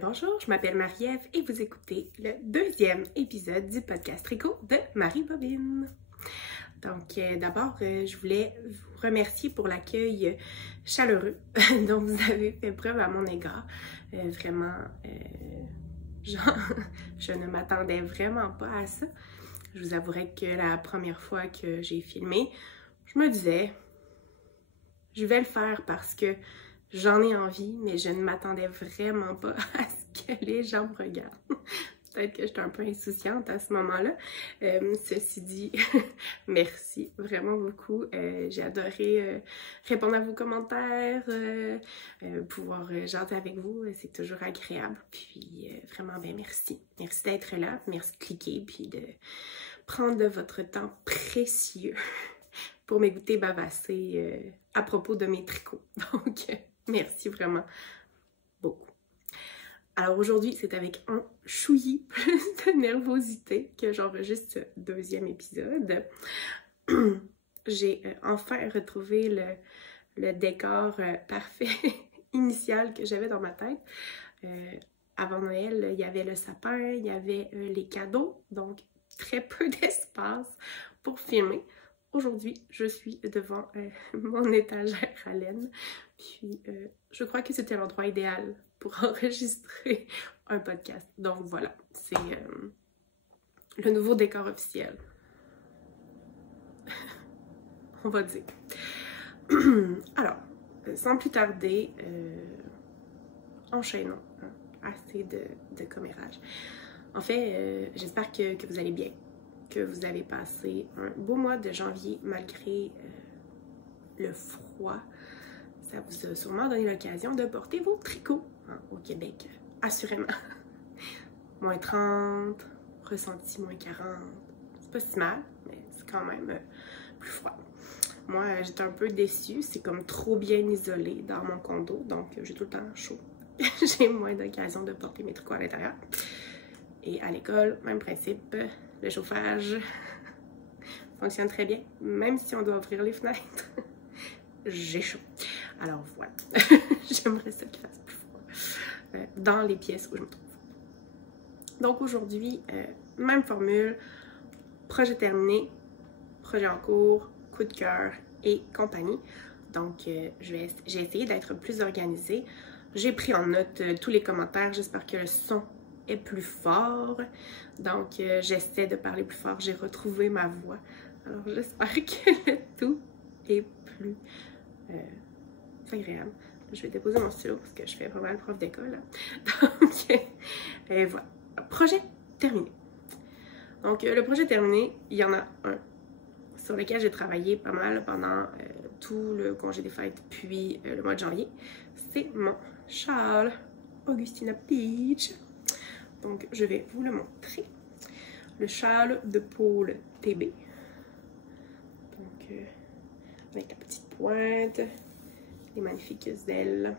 Bonjour, je m'appelle Marie-Ève et vous écoutez le deuxième épisode du podcast Tricot de Marie-Bobine. Donc, d'abord, je voulais vous remercier pour l'accueil chaleureux dont vous avez fait preuve à mon égard. Vraiment, je ne m'attendais vraiment pas à ça. Je vous avouerai que la première fois que j'ai filmé, je me disais, je vais le faire parce que j'en ai envie, mais je ne m'attendais vraiment pas à ce que les gens me regardent. Peut-être que j'étais un peu insouciante à ce moment-là. Ceci dit, merci vraiment beaucoup. J'ai adoré répondre à vos commentaires, pouvoir jaser avec vous. C'est toujours agréable. Puis vraiment, ben merci. Merci d'être là. Merci de cliquer puis de prendre de votre temps précieux pour m'écouter bavasser à propos de mes tricots. Donc, merci vraiment beaucoup. Alors aujourd'hui, c'est avec un chouillis plus de nervosité que j'enregistre ce deuxième épisode. J'ai enfin retrouvé le décor parfait initial que j'avais dans ma tête. Avant Noël, il y avait le sapin, il y avait les cadeaux, donc très peu d'espace pour filmer. Aujourd'hui, je suis devant mon étagère à laine, puis je crois que c'était l'endroit idéal pour enregistrer un podcast. Donc voilà, c'est le nouveau décor officiel, on va dire. Alors, sans plus tarder, enchaînons, hein, assez de commérage. En fait, j'espère que vous allez bien, que vous avez passé un beau mois de janvier malgré le froid. Ça vous a sûrement donné l'occasion de porter vos tricots hein, au Québec, assurément. Moins 30, ressenti moins 40. C'est pas si mal, mais c'est quand même plus froid. Moi, j'étais un peu déçue. C'est comme trop bien isolé dans mon condo, donc j'ai tout le temps chaud. J'ai moins d'occasion de porter mes tricots à l'intérieur. Et à l'école, même principe, le chauffage fonctionne très bien, même si on doit ouvrir les fenêtres. J'ai chaud. Alors voilà, j'aimerais ça qu'il fasse plus froid dans les pièces où je me trouve. Donc aujourd'hui, même formule, projet terminé, projet en cours, coup de cœur et compagnie. Donc j'ai essayé d'être plus organisée. J'ai pris en note tous les commentaires, j'espère que le son est plus fort. Donc j'essaie de parler plus fort, j'ai retrouvé ma voix. Alors j'espère que le tout est plus agréable. Je vais déposer mon stylo parce que je fais vraiment le prof d'école. Donc, voilà. Projet terminé. Donc, le projet terminé, il y en a un sur lequel j'ai travaillé pas mal pendant tout le congé des fêtes puis le mois de janvier. C'est mon châle Augustina Peach. Donc, je vais vous le montrer. Le châle de Paul TB. Donc, avec la petite pointe. Les magnifiques ailes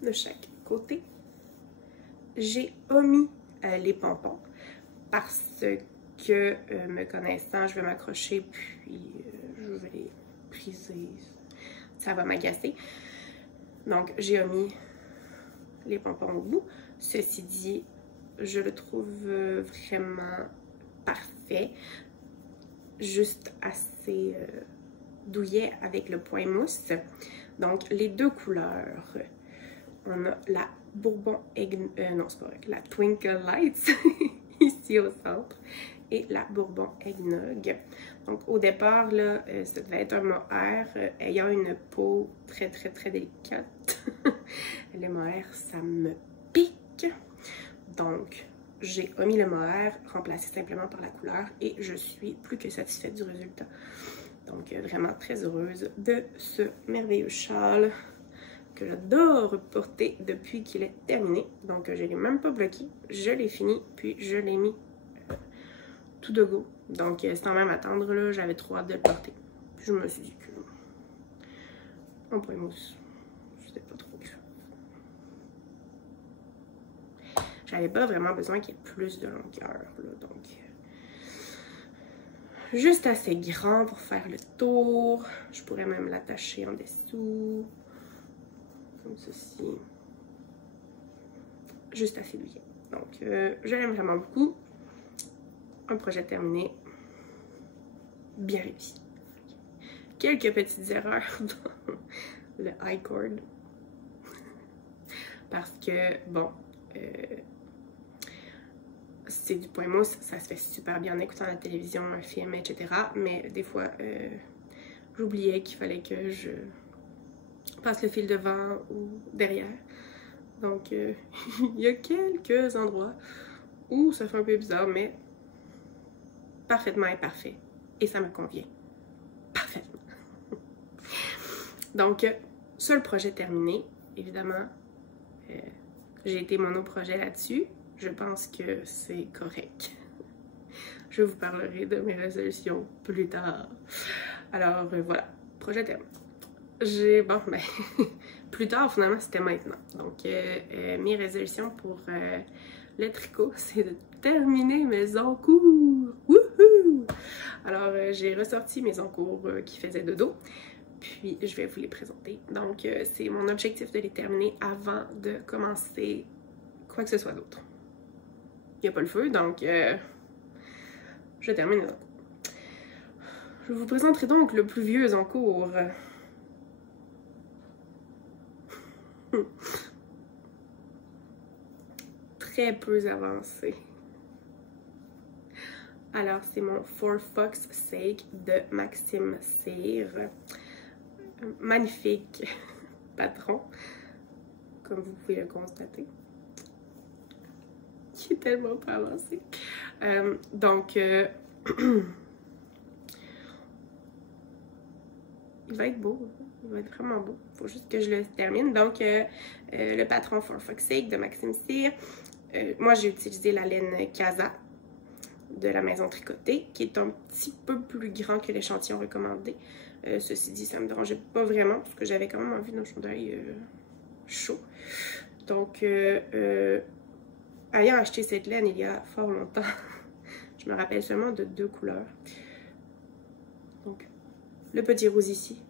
de chaque côté. J'ai omis les pompons parce que, me connaissant, je vais m'accrocher puis je vais les briser. Ça va m'agacer. Donc, j'ai omis les pompons au bout. Ceci dit, je le trouve vraiment parfait. Juste assez douillet avec le point mousse. Donc, les deux couleurs. On a la Bourbon non, c'est pas vrai. La Twinkle Lights, ici au centre. Et la Bourbon Eggnog. Donc, au départ, là, ça devait être un mohair ayant une peau très, très, très délicate. Le mohair, ça me pique. Donc, j'ai omis le mohair, remplacé simplement par la couleur. Et je suis plus que satisfaite du résultat. Donc, vraiment très heureuse de ce merveilleux châle que j'adore porter depuis qu'il est terminé. Donc, je ne l'ai même pas bloqué. Je l'ai fini, puis je l'ai mis tout de go. Donc, sans même attendre, là, j'avais trop hâte de le porter. Puis, je me suis dit que mon point mousse, c'était pas trop grave. J'avais pas vraiment besoin qu'il y ait plus de longueur, là, donc... juste assez grand pour faire le tour. Je pourrais même l'attacher en dessous. comme ceci. Juste assez bien. Donc, je l'aime vraiment beaucoup. Un projet terminé. Bien réussi. Quelques petites erreurs dans le I-cord. Parce que, bon, c'est du point mousse, ça se fait super bien en écoutant la télévision, un film, etc. Mais des fois, j'oubliais qu'il fallait que je passe le fil devant ou derrière. Donc, il y a quelques endroits où ça fait un peu bizarre, mais parfaitement imparfait. Et ça me convient. Parfaitement. Donc, seul projet terminé. Évidemment, j'ai été monoprojet là-dessus. Je pense que c'est correct. Je vous parlerai de mes résolutions plus tard. Alors, voilà. Projet terminé. Bon, ben, plus tard, finalement, c'était maintenant. Donc, mes résolutions pour le tricot, c'est de terminer mes encours. Wouhou! Alors, j'ai ressorti mes encours qui faisaient de dos. Puis, je vais vous les présenter. Donc, c'est mon objectif de les terminer avant de commencer quoi que ce soit d'autre. Il n'y a pas le feu, donc je termine les encours. Je vous présenterai donc le plus vieux encours. Très peu avancé. Alors, c'est mon For Fox Sake de Maxime Cyr. Magnifique patron, comme vous pouvez le constater. Qui est tellement pas avancé. Donc, il va être beau. Il va être vraiment beau. Il faut juste que je le termine. Donc, le patron For Fox Sake de Maxime Cyr. Moi, j'ai utilisé la laine Casa de la maison tricotée, qui est un petit peu plus grand que l'échantillon recommandé. Ceci dit, ça me dérangeait pas vraiment, parce que j'avais quand même envie d'un chandail chaud. Donc, ayant acheté cette laine il y a fort longtemps, je me rappelle seulement de 2 couleurs. Donc, le petit rose ici.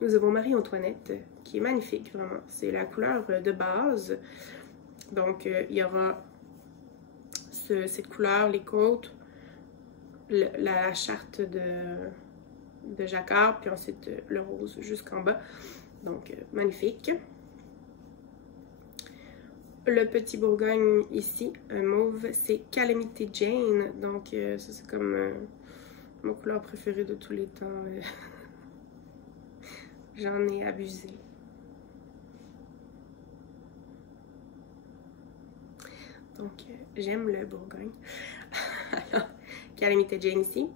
Nous avons Marie-Antoinette, qui est magnifique, vraiment. C'est la couleur de base. Donc, il y aura cette couleur, les côtes, la charte de jacquard, puis ensuite le rose jusqu'en bas. Donc, magnifique. Le petit Bourgogne ici, un mauve, c'est Calamity Jane. Donc, ça c'est comme ma couleur préférée de tous les temps. J'en ai abusé. Donc, j'aime le Bourgogne. Alors, Calamity Jane ici.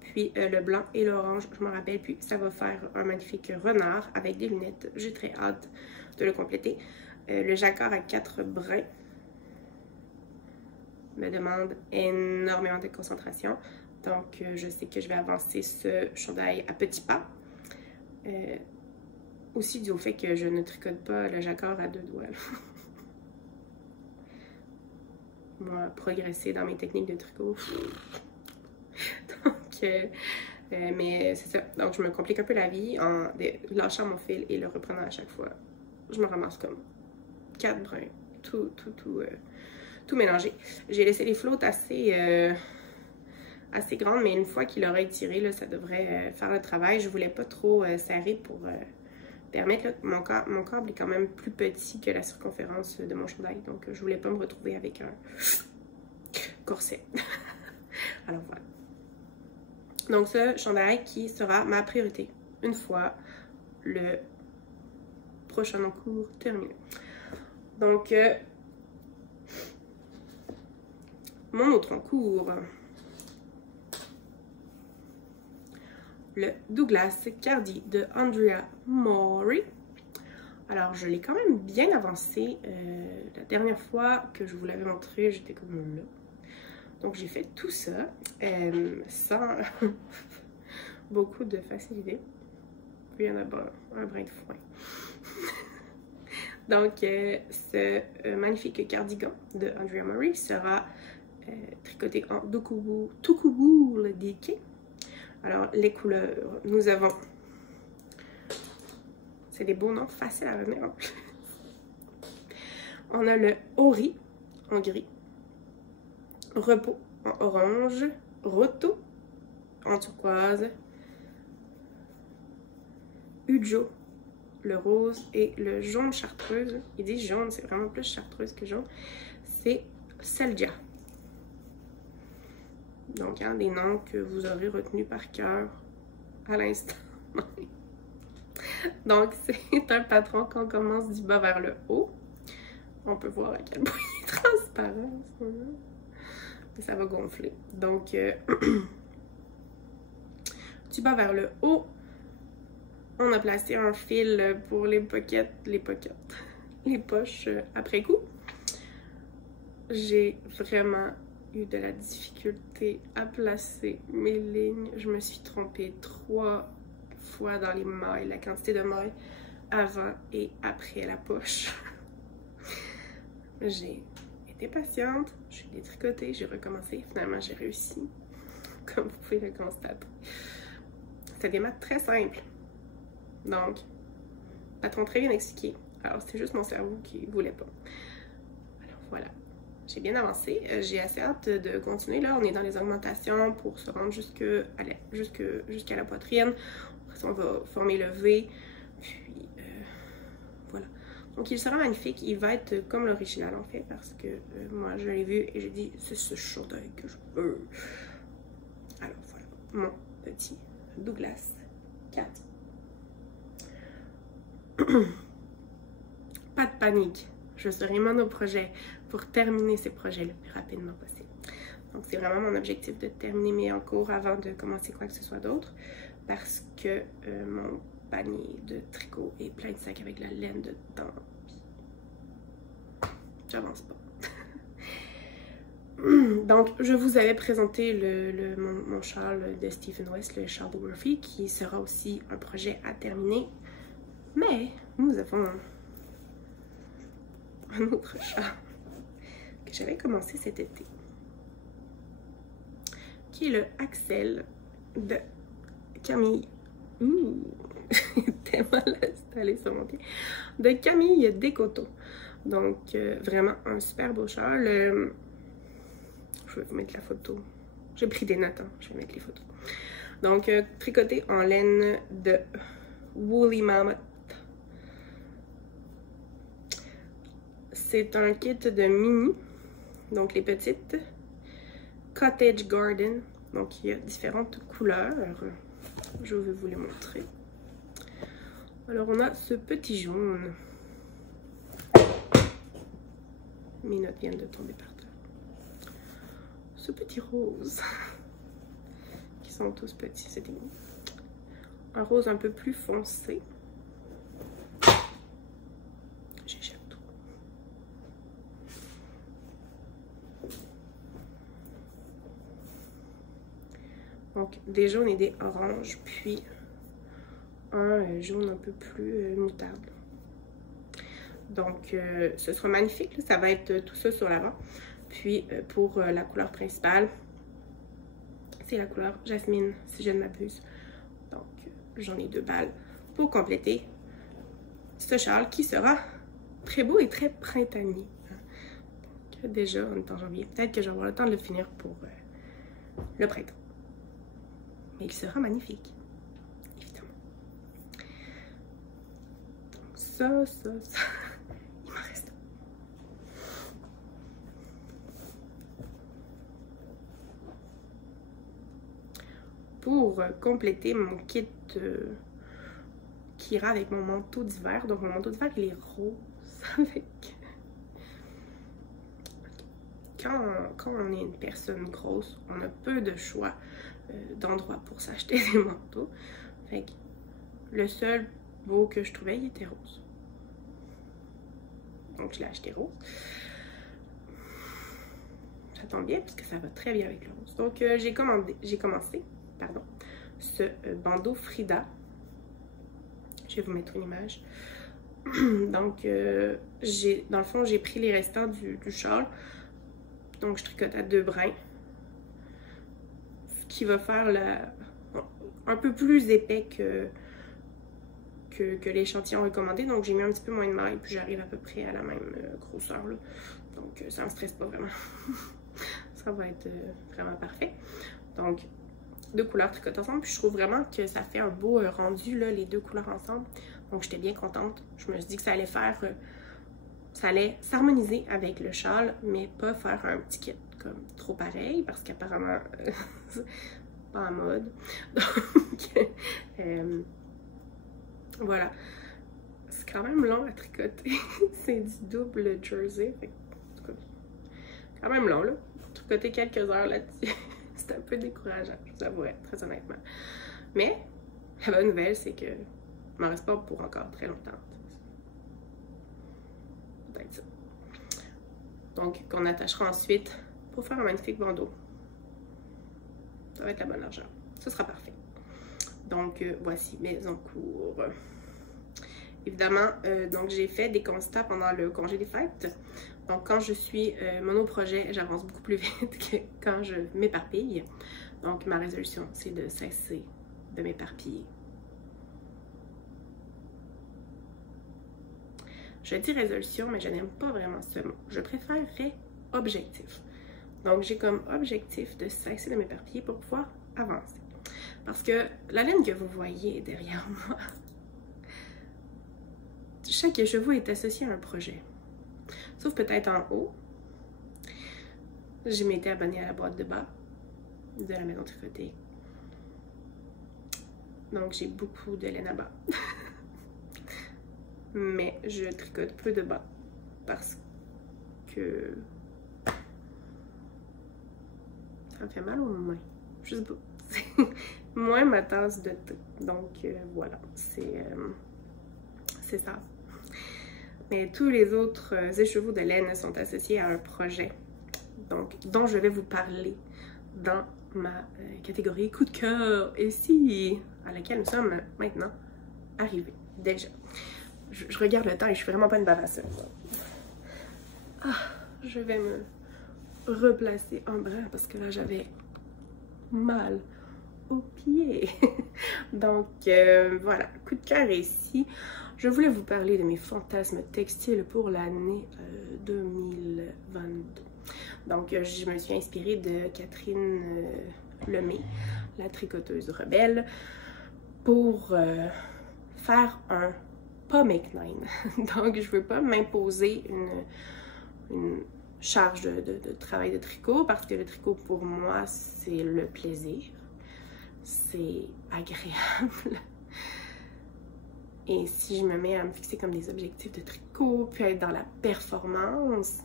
Puis le blanc et l'orange, je me rappelle plus. Ça va faire un magnifique renard avec des lunettes. J'ai très hâte de le compléter. Le jacquard à 4 brins me demande énormément de concentration. Donc, je sais que je vais avancer ce chandail à petits pas. Aussi dû au fait que je ne tricote pas le jacquard à 2 doigts. Moi, progresser dans mes techniques de tricot. Donc, mais c'est ça. Donc, je me complique un peu la vie en lâchant mon fil et le reprenant à chaque fois. Je me ramasse comme 4 brins, tout mélangé. J'ai laissé les flottes assez grandes, mais une fois qu'il aura étiré, là, ça devrait faire le travail. Je voulais pas trop serrer pour permettre, là, mon câble est quand même plus petit que la circonférence de mon chandail, donc je voulais pas me retrouver avec un corset. Alors voilà. Donc ce chandail qui sera ma priorité une fois le prochain encours terminé. Donc, mon autre encours, le Douglas Cardi de Andrea Mori. Alors, je l'ai quand même bien avancé. La dernière fois que je vous l'avais montré, j'étais comme là. Donc, j'ai fait tout ça sans beaucoup de facilité. Puis, il y en a un brin de foin. Donc, ce magnifique cardigan de Andrea Mori sera tricoté en Tokubu le Dike. Alors, les couleurs, nous avons C'est des beaux noms faciles à retenir en plus. On a le Ori en gris, Repos en orange, Roto en turquoise, Ujo, le rose et le jaune chartreuse. Ils disent jaune, c'est vraiment plus chartreuse que jaune. C'est Selja. Donc, hein, des noms que vous aurez retenus par cœur à l'instant. Donc, c'est un patron qu'on commence du bas vers le haut. On peut voir à quel point il est transparent. Et ça va gonfler. Donc, du bas vers le haut, on a placé un fil pour les poches après coup. J'ai vraiment eu de la difficulté à placer mes lignes. Je me suis trompée 3 fois dans les mailles, la quantité de mailles avant et après la poche. J'ai été patiente, j'ai détricoté, j'ai recommencé. Finalement, j'ai réussi, comme vous pouvez le constater. C'est des maths très simples. Donc, patron très bien expliqué. Alors, c'est juste mon cerveau qui ne voulait pas. Alors, voilà. J'ai bien avancé. J'ai assez hâte de continuer. Là, on est dans les augmentations pour se rendre jusqu'à la poitrine. Après, on va former le V. Puis, voilà. Donc, il sera magnifique. Il va être comme l'original, en fait, parce que moi, je l'ai vu et j'ai dit, c'est ce chandail que je veux. Alors, voilà. Mon petit Douglas 4. Pas de panique. Je serai monoprojet pour terminer ces projets le plus rapidement possible. Donc, c'est vraiment mon objectif de terminer mes cours avant de commencer quoi que ce soit d'autre. Parce que mon panier de tricot est plein de sacs avec la laine dedans. J'avance pas. Donc, je vous avais présenté mon châle de Stephen West, le châle de Murphy, qui sera aussi un projet à terminer. Mais nous avons un autre châle que j'avais commencé cet été, qui est le Axel de Camille. Ouh, tellement installé sur mon pied. De Camille Descoteaux. Donc, vraiment un super beau châle. Je vais vous mettre la photo. J'ai pris des notes, hein. Je vais mettre les photos. Donc, tricoté en laine de Woolly Mammoth. C'est un kit de mini, donc les petites. Cottage Garden, donc il y a différentes couleurs. Je vais vous les montrer. Alors, on a ce petit jaune. Mes notes viennent de tomber par terre. Ce petit rose. Qui sont tous petits, c'est des... Un rose un peu plus foncé. J'échappe tout. Donc, des jaunes et des oranges, puis un jaune un peu plus moutarde. Donc, ce sera magnifique. Là. Ça va être tout ça sur l'avant. Puis, pour la couleur principale, c'est la couleur jasmine, si je ne m'abuse. Donc, j'en ai 2 balles pour compléter ce châle qui sera très beau et très printanier. Donc, déjà, on est en janvier. Peut-être que j'aurai le temps de le finir pour le printemps. Mais il sera magnifique, évidemment. Donc, ça. Il m'en reste. Pour compléter mon kit qui ira avec mon manteau d'hiver. Donc, mon manteau d'hiver, il est rose avec... Quand on est une personne grosse, on a peu de choix d'endroits pour s'acheter des manteaux. Fait que le seul beau que je trouvais, il était rose. Donc, je l'ai acheté rose. Ça tombe bien parce que ça va très bien avec le rose. Donc, j'ai commencé ce bandeau Frida. Je vais vous mettre une image. Donc, dans le fond, j'ai pris les restants du châle. Donc, je tricote à 2 brins. Ce qui va faire un peu plus épais que que l'échantillon recommandé. Donc j'ai mis un petit peu moins de maille, puis j'arrive à peu près à la même grosseur là. Donc ça me stresse pas vraiment. Ça va être vraiment parfait. Donc 2 couleurs tricotées ensemble, puis je trouve vraiment que ça fait un beau rendu là, les 2 couleurs ensemble. Donc j'étais bien contente. Je me suis dit que ça allait faire, ça allait s'harmoniser avec le châle, mais pas faire un petit kit comme trop pareil, parce qu'apparemment pas en mode. Donc voilà. C'est quand même long à tricoter. C'est du double jersey. Fait, en tout cas, quand même long là. Tricoter quelques heures là-dessus. C'est un peu décourageant, je vous avouerai, très honnêtement. Mais la bonne nouvelle, c'est que je m'en reste pas pour encore très longtemps. Peut-être ça. Donc, qu'on attachera ensuite pour faire un magnifique bandeau. Ça va être la bonne largeur. Ce sera parfait. Donc, voici mes encours. Évidemment, donc j'ai fait des constats pendant le congé des fêtes. Donc, quand je suis monoprojet, j'avance beaucoup plus vite que quand je m'éparpille. Donc, ma résolution, c'est de cesser de m'éparpiller. Je dis résolution, mais je n'aime pas vraiment ce mot. Je préférerais objectif. Donc, j'ai comme objectif de cesser de m'éparpiller pour pouvoir avancer. Parce que la laine que vous voyez derrière moi, chaque chevaux est associé à un projet. Sauf peut-être en haut. Je m'étais abonnée à la boîte de bas de la maison tricotée. Donc j'ai beaucoup de laine à bas. Mais je tricote peu de bas parce que ça me fait mal aux mains. Je sais pas. Moins ma tasse de thé. Donc voilà, c'est ça. Mais tous les autres écheveaux de laine sont associés à un projet donc, dont je vais vous parler dans ma catégorie coup de cœur ici, à laquelle nous sommes maintenant arrivés déjà. Je regarde le temps et je suis vraiment pas une bavasseuse. Ah, je vais me replacer un bras parce que là j'avais mal aux pieds. Donc voilà, coup de cœur ici. Je voulais vous parler de mes fantasmes textiles pour l'année 2022. Donc, je me suis inspirée de Catherine Lemay, la tricoteuse rebelle, pour faire un pas make nine. Donc, je ne veux pas m'imposer une charge de travail de tricot parce que le tricot, pour moi, c'est le plaisir. C'est agréable. Et si je me mets à me fixer comme des objectifs de tricot, puis être dans la performance,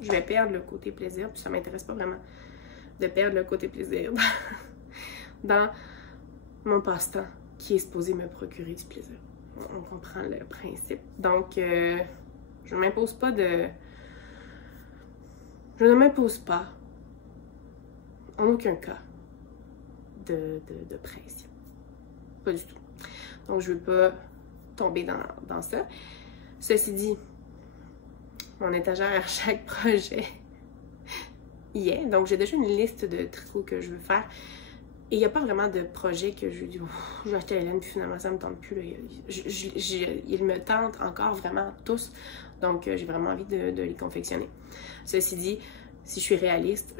je vais perdre le côté plaisir, puis ça m'intéresse pas vraiment de perdre le côté plaisir dans mon passe-temps qui est supposé me procurer du plaisir. On comprend le principe. Donc, je ne m'impose pas de... Je ne m'impose pas, en aucun cas, de pression. Pas du tout. Donc, je ne veux pas tomber dans ça. Ceci dit, mon étagère à chaque projet y est. Donc, j'ai déjà une liste de tricots que je veux faire. Et il n'y a pas vraiment de projet que je dis, oh, je vais acheter la laine, puis finalement, ça ne me tente plus. Là. Ils me tentent encore vraiment tous. Donc, j'ai vraiment envie de les confectionner. Ceci dit, si je suis réaliste,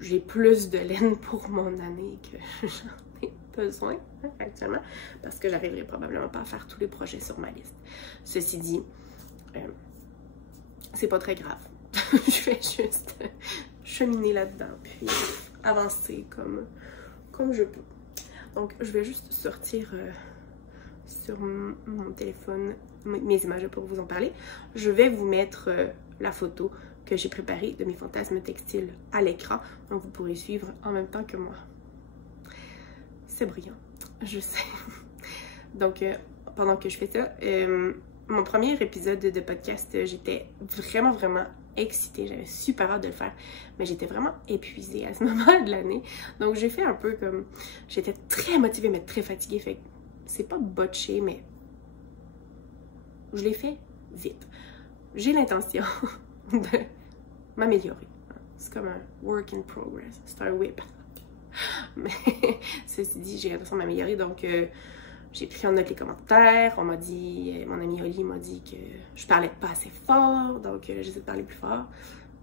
j'ai plus de laine pour mon année que j'en ai besoin actuellement, parce que j'arriverai probablement pas à faire tous les projets sur ma liste. Ceci dit, c'est pas très grave. Je vais juste cheminer là-dedans, puis avancer comme je peux. Donc, je vais juste sortir sur mon téléphone mes images pour vous en parler. Je vais vous mettre la photo que j'ai préparée de mes fantasmes textiles à l'écran, donc vous pourrez suivre en même temps que moi. C'est brillant, je sais. Donc, pendant que je fais ça, mon premier épisode de podcast, j'étais vraiment excitée. J'avais super hâte de le faire, mais j'étais vraiment épuisée à ce moment de l'année. Donc, j'ai fait un peu comme... J'étais très motivée, mais très fatiguée. Fait que c'est pas botché, mais je l'ai fait vite. J'ai l'intention de m'améliorer. C'est comme un work in progress. C'est un whip. Mais ceci dit, j'ai l'intention de m'améliorer, donc J'ai pris en note les commentaires. On m'a dit, mon amie Holly m'a dit que je parlais pas assez fort, donc j'essaie de parler plus fort.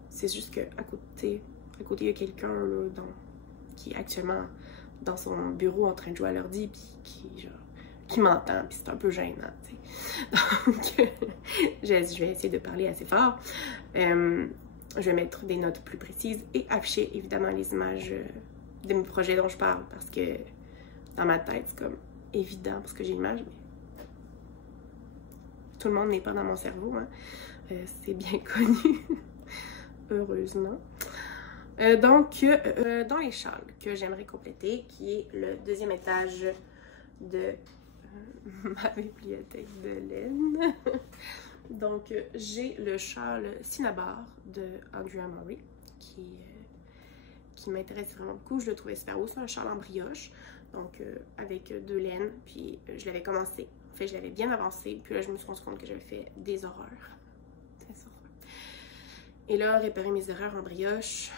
C'est juste qu'à côté, il y a quelqu'un qui est actuellement dans son bureau en train de jouer à l'ordi, puis qui m'entend, puis c'est un peu gênant, tu sais. Donc, je vais essayer de parler assez fort. Je vais mettre des notes plus précises et afficher évidemment les images de mes projets dont je parle, parce que dans ma tête, c'est comme évident parce que j'ai l'image, mais tout le monde n'est pas dans mon cerveau, hein. C'est bien connu, heureusement. Donc, dans les châles que j'aimerais compléter, qui est le deuxième étage de ma bibliothèque de laine. Donc, j'ai le châle Cinnabar de Andrea Murray, qui m'intéresse vraiment beaucoup. Je le trouvais super beau. C'est un châle en brioche, donc avec 2 laines. Puis, je l'avais commencé. En fait, je l'avais bien avancé. Puis là, je me suis rendu compte que j'avais fait des horreurs. Des horreurs. Et là, réparer mes erreurs en brioche,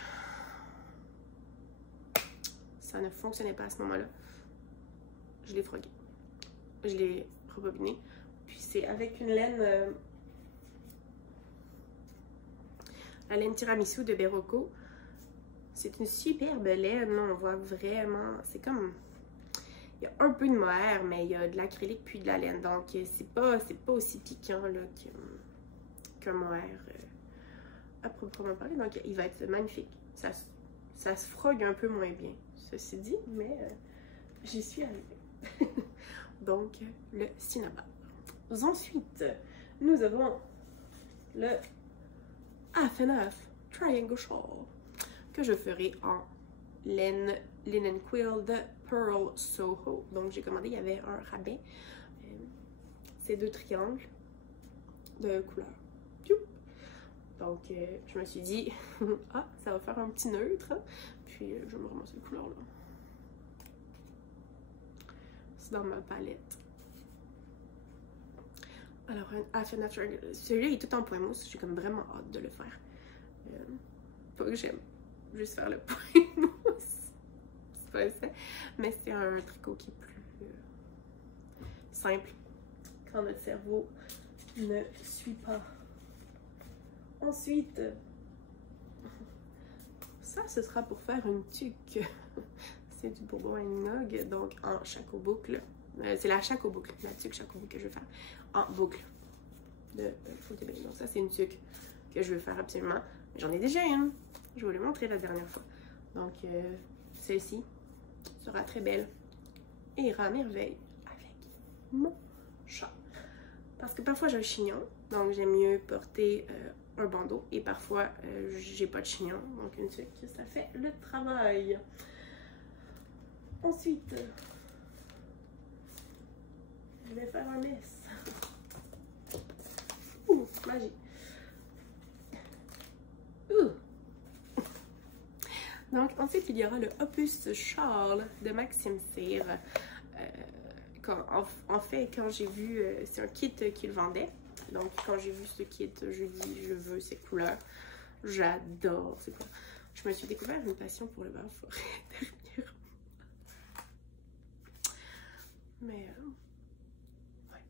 ça ne fonctionnait pas à ce moment-là. Je l'ai frogué. Je l'ai rebobiné. Puis c'est avec une laine, la laine tiramisu de Berroco. C'est une superbe laine. Là, on voit vraiment, c'est comme, il y a un peu de mohair, mais il y a de l'acrylique puis de la laine. Donc c'est pas aussi piquant là qu'un mohair à proprement parler. Donc il va être magnifique. Ça se frogue un peu moins bien, ceci dit, mais j'y suis arrivée. Donc, le Cinnabar. Ensuite, nous avons le Half and Half Triangle Shawl que je ferai en laine Linen Quill de Pearl Soho. Donc, j'ai commandé, il y avait un rabais. C'est 2 triangles de couleur. Donc, je me suis dit, ah, ça va faire un petit neutre. Puis, je vais me ramasser cette couleur-là. C'est dans ma palette. Alors, un Half and Half Triangle. Celui-là est tout en point mousse. J'ai comme vraiment hâte de le faire. Pas que j'aime juste faire le point mousse. C'est pas ça. Mais c'est un tricot qui est plus simple quand notre cerveau ne suit pas. Ensuite, ça, ce sera pour faire une tuque. C'est du Bourbon Nog, donc en chaco boucle. C'est la chaco boucle, la tuque chaco boucle que je vais faire en boucle de Fruity Bay. Donc ça, c'est une tuque que je veux faire absolument. J'en ai déjà une. Je vous l'ai montré la dernière fois. Donc, celle-ci sera très belle et ira à merveille avec mon chat. Parce que parfois, j'ai un chignon, donc j'aime mieux porter un bandeau. Et parfois, j'ai pas de chignon, donc une tuque, ça fait le travail. Ensuite, je vais faire un mess. Ouh, magie. Ouh. Donc, ensuite, il y aura le Opus Shawl de Maxime Cyr. En fait, quand j'ai vu, c'est un kit qu'il vendait. Donc, quand j'ai vu ce kit, je dis, je veux ces couleurs. J'adore ces couleurs. Je me suis découvert une passion pour le bas forêt dernièrement. Mais, ouais,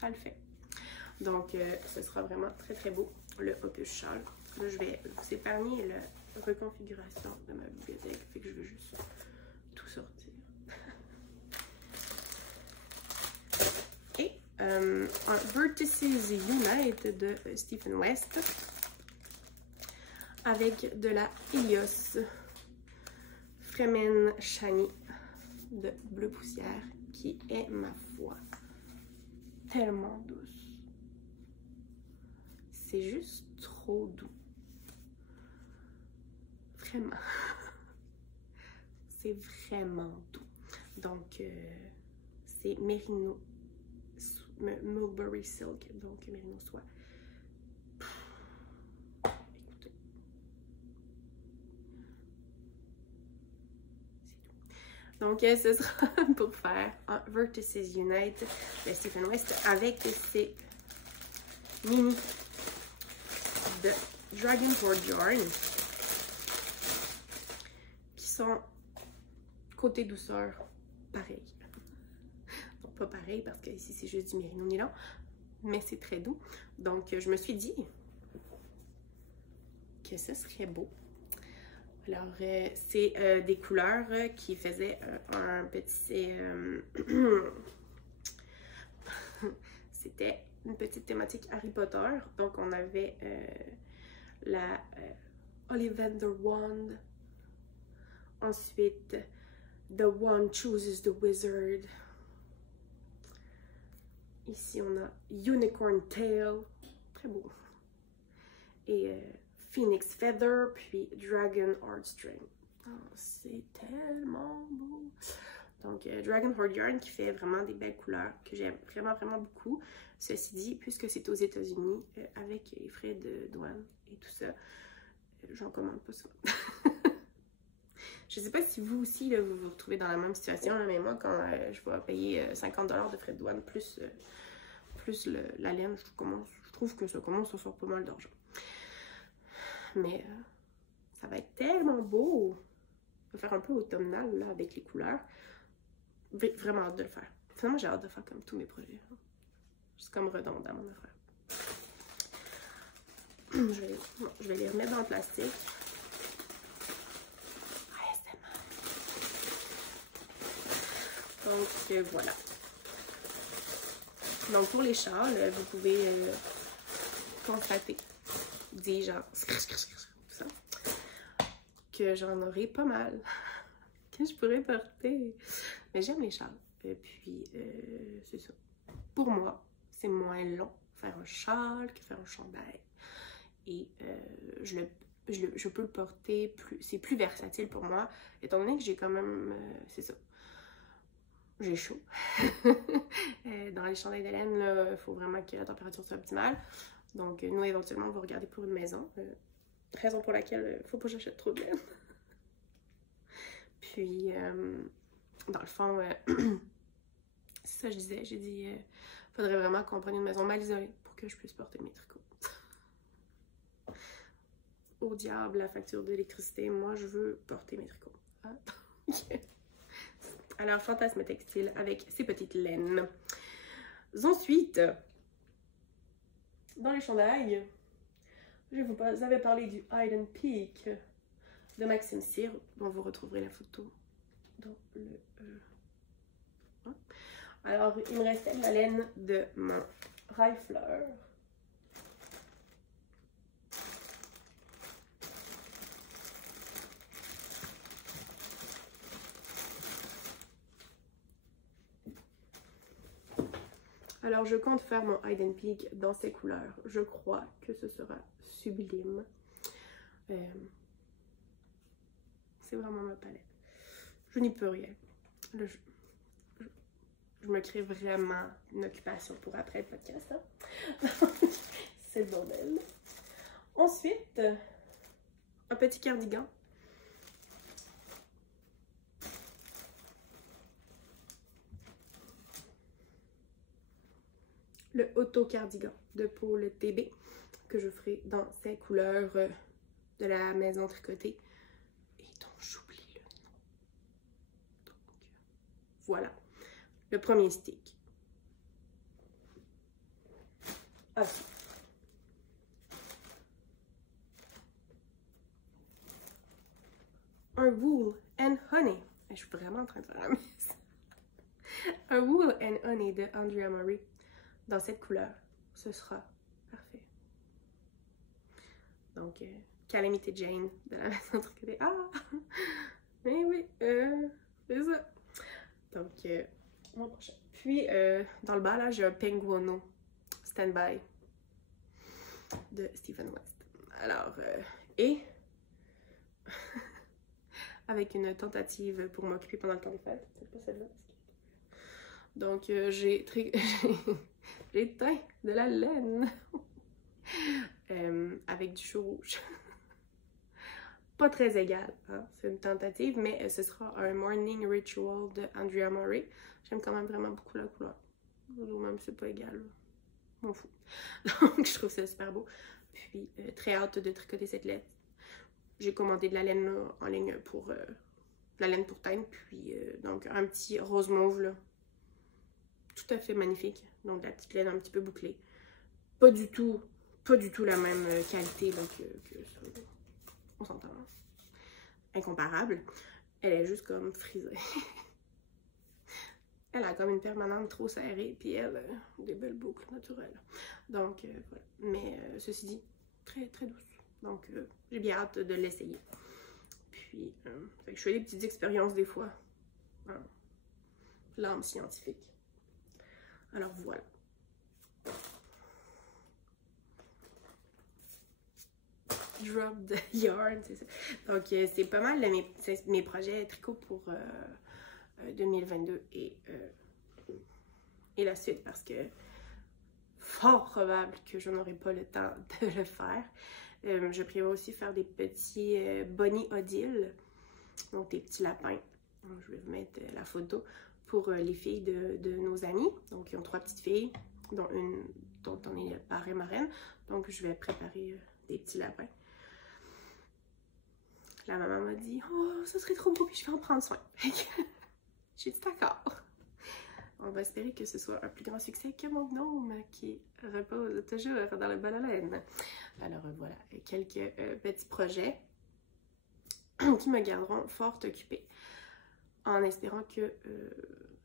ça le fait. Donc, ce sera vraiment très très beau, le Opus Shawl. Là, je vais vous épargner la reconfiguration de ma bibliothèque, fait que je veux juste tout sortir. Et un Vertices Unite de Stephen West avec de la Helios Fremen Shiny de bleu poussière qui est, ma foi, tellement douce. C'est juste trop doux. Vraiment. C'est vraiment doux. Donc, c'est Merino Mulberry Silk, donc Merino Soie. Écoutez. Donc, ce sera pour faire un Vertices Unite de Stephen West avec ces mini de Dragon Forge Yarn qui sont côté douceur pareil. pas pareil parce que ici c'est juste du mérino nylon, mais c'est très doux. Donc je me suis dit que ce serait beau. Alors c'est des couleurs qui faisaient un petit... c'était une petite thématique Harry Potter. Donc on avait la Ollivander Wand. Ensuite, The Wand Chooses the Wizard. Ici, on a Unicorn Tail. Très beau. Et Phoenix Feather, puis Dragon Heartstring. Oh, c'est tellement beau. Donc, Dragon Heart Yarn qui fait vraiment des belles couleurs que j'aime vraiment, vraiment beaucoup. Ceci dit, puisque c'est aux États-Unis, avec les frais de douane et tout ça, j'en commande pas ça. Je sais pas si vous aussi, là, vous vous retrouvez dans la même situation, là, mais moi, quand je vais payer 50 $ de frais de douane plus la laine, je trouve que ça commence à faire pas mal d'argent. Mais ça va être tellement beau. On va faire un peu automnal là, avec les couleurs. Vraiment hâte de le faire. Finalement, j'ai hâte de faire comme tous mes projets. C'est comme redondant mon affaire. Je vais les remettre dans le plastique. Donc voilà. Donc pour les châles, vous pouvez constater, dis-je, tout ça, que j'en aurai pas mal, que je pourrais porter. Mais j'aime les châles. Et puis c'est ça. Pour moi, c'est moins long faire un châle que faire un chandail. Et je peux le porter plus, c'est plus versatile pour moi, étant donné que j'ai quand même, c'est ça. J'ai chaud. Dans les chandails de laine, il faut vraiment que la température soit optimale. Donc, nous, éventuellement, on va regarder pour une maison. Raison pour laquelle il ne faut pas que j'achète trop de laine. Puis, dans le fond, c'est ça que je disais. J'ai dit, il faudrait vraiment qu'on prenne une maison mal isolée pour que je puisse porter mes tricots. Au diable, la facture d'électricité. Moi, je veux porter mes tricots. Ah. Alors, fantasme textile avec ces petites laines. Ensuite, dans les chandails, je vous avais parlé du Hide and Peak de Maxime Cyr, dont vous retrouverez la photo dans le... Alors, il me restait la laine de mon Rifleur. Alors, je compte faire mon Hide and Peak dans ces couleurs. Je crois que ce sera sublime. C'est vraiment ma palette. Je n'y peux rien. Je me crée vraiment une occupation pour après le podcast. Hein? C'est le bordel. Ensuite, un petit cardigan. Le Auto Cardigan de Paul TB que je ferai dans ces couleurs de la maison tricotée et dont j'oublie le nom. Donc, voilà. Le premier stick. Ah. Un Wool and Honey. Je suis vraiment en train de faire la mise. Un Wool and Honey de Andrea Murray. Dans cette couleur, ce sera parfait. Donc, Calamity Jane de la maison tricotée. Ah! Mais oui, c'est ça. Donc, mon prochain. Puis, dans le bas, là, j'ai un Penguono Standby de Stephen West. Alors, et avec une tentative pour m'occuper pendant le temps des fêtes. C'est pas celle-là. Donc, j'ai teint de la laine avec du chou rouge. Pas très égal, hein? C'est une tentative, mais ce sera un Morning Ritual de Andrea Murray. J'aime quand même vraiment beaucoup la couleur. Ou même c'est pas égal, m'en fous. Donc, je trouve ça super beau. Puis, très hâte de tricoter cette laine. J'ai commandé de la laine là, en ligne pour la laine pour teindre. Puis, donc, un petit rose mauve là. tout à fait magnifique. Donc la petite laine un petit peu bouclée. Pas du tout la même qualité là, que ça. On s'entend. Incomparable. Elle est juste comme frisée. Elle a comme une permanente trop serrée, puis elle a des belles boucles naturelles. Donc voilà. Mais ceci dit, très très douce. Donc j'ai bien hâte de l'essayer. Puis fait que je fais des petites expériences des fois. L'âme scientifique. Alors voilà. Drop the yarn, c'est ça. Donc c'est pas mal mes projets tricot pour 2022 et la suite, parce que fort probable que je n'aurai pas le temps de le faire. Je prévois aussi faire des petits Bonnie Odile, donc des petits lapins. Donc, je vais vous mettre la photo pour les filles de nos amis. Donc ils ont 3 petites filles, dont une dont on est parrain marraine. Donc je vais préparer des petits lapins. La maman m'a dit « Oh, ça serait trop beau, puis je vais en prendre soin. » J'ai dit « D'accord. » On va espérer que ce soit un plus grand succès que mon gnome qui repose toujours dans le bol à laine. Alors voilà, quelques petits projets qui me garderont fort occupée, en espérant que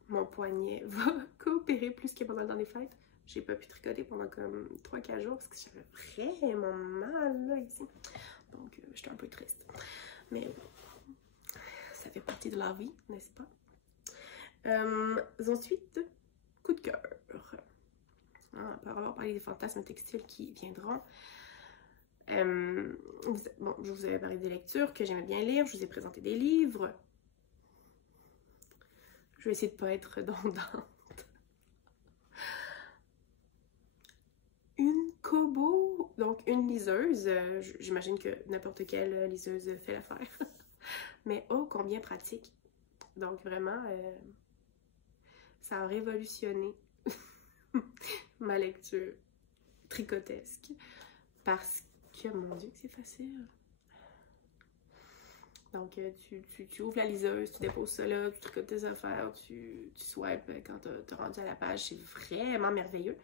mon poignet va coopérer plus que pendant les fêtes. J'ai pas pu tricoter pendant comme 3-4 jours parce que j'avais vraiment mal là ici. Donc j'étais un peu triste. Mais ça fait partie de la vie, n'est-ce pas? Ensuite, coup de cœur. Après avoir parlé des fantasmes textiles qui viendront. Bon, je vous avais parlé des lectures que j'aimais bien lire. Je vous ai présenté des livres. Je vais essayer de ne pas être redondante. Une Kobo, donc une liseuse. J'imagine que n'importe quelle liseuse fait l'affaire. Mais oh, combien pratique. Donc vraiment, ça a révolutionné ma lecture tricotesque. Parce que, mon Dieu, que c'est facile. Donc, tu ouvres la liseuse, tu déposes ça là, tu tricotes tes affaires, tu swipes quand t'as rendu à la page. C'est vraiment merveilleux.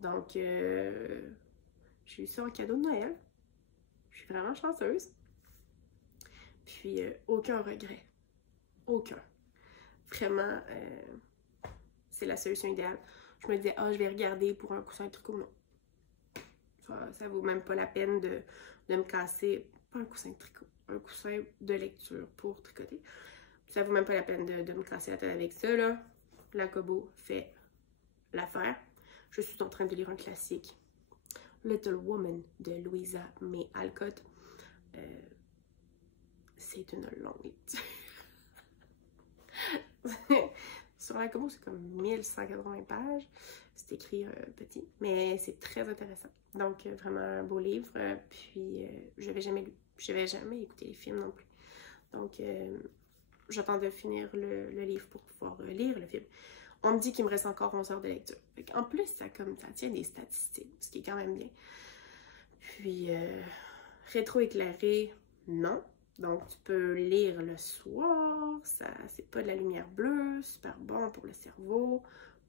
Donc, j'ai eu ça en cadeau de Noël. Je suis vraiment chanceuse. Puis, aucun regret. Aucun. Vraiment, c'est la solution idéale. Je me disais, ah, je vais regarder pour un coussin de tricot. Non. Ça vaut même pas la peine de me casser. Pas un coussin de tricot, un coussin de lecture pour tricoter. Ça vaut même pas la peine de me casser la tête avec ça, là. La Kobo fait l'affaire. Je suis en train de lire un classique, Little Woman de Louisa May Alcott. C'est une longue lecture. Sur la Kobo, c'est comme 1180 pages. C'est écrit petit, mais c'est très intéressant. Donc, vraiment un beau livre. Puis, je n'avais jamais lu. Je n'avais jamais écouté les films non plus. Donc, j'attends de finir le livre pour pouvoir lire le film. On me dit qu'il me reste encore 11 heures de lecture. En plus, ça tient des statistiques, ce qui est quand même bien. Puis, rétro-éclairé, non. Donc, tu peux lire le soir. C'est pas de la lumière bleue. Super bon pour le cerveau.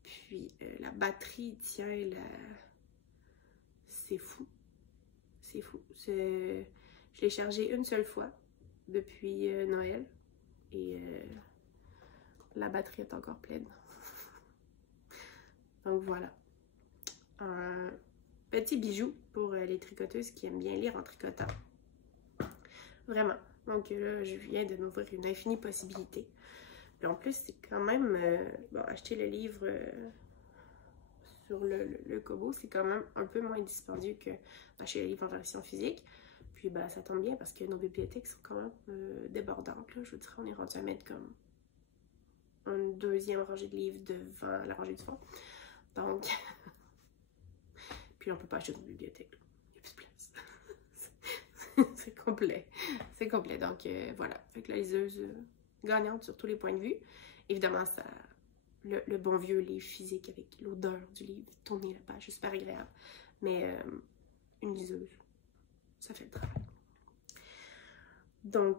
Puis, la batterie tient C'est fou. C'est fou. Je l'ai chargé une seule fois depuis Noël. Et la batterie est encore pleine. Donc, voilà. Un petit bijou pour les tricoteuses qui aiment bien lire en tricotant. Vraiment. Donc là, je viens de m'ouvrir une infinie possibilité. Puis en plus, c'est quand même... bon, acheter le livre sur le Kobo, c'est quand même un peu moins dispendieux que d'acheter le livre en version physique. Puis ben, ça tombe bien parce que nos bibliothèques sont quand même débordantes. Là. Je vous dirais, on est rendu à mettre comme une deuxième rangée de livres devant la rangée du fond. Donc... Puis on peut pas acheter une bibliothèque. Là. Il n'y a plus de place. C'est complet. C'est complet. Donc, voilà. Fait que la liseuse gagnante sur tous les points de vue. Évidemment, ça, le bon vieux livre physique avec l'odeur du livre, tourner la page, c'est super agréable. Mais une liseuse, ça fait le travail. Donc,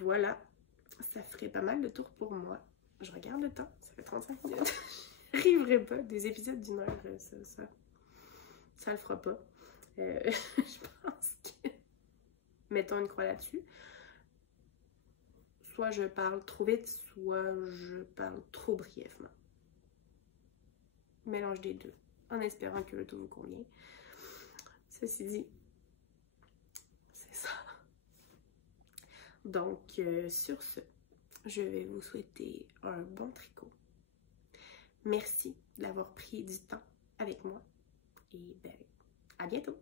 voilà. Ça ferait pas mal de tours pour moi. Je regarde le temps. Ça fait 35 minutes. J'arriverai pas. Des épisodes d'une heure, ça le fera pas. Je pense que... Mettons une croix là-dessus. Soit je parle trop vite, soit je parle trop brièvement. Mélange des deux, en espérant que le tout vous convient. Ceci dit, c'est ça. Donc, sur ce, je vais vous souhaiter un bon tricot. Merci d'avoir pris du temps avec moi. Et ben, à bientôt!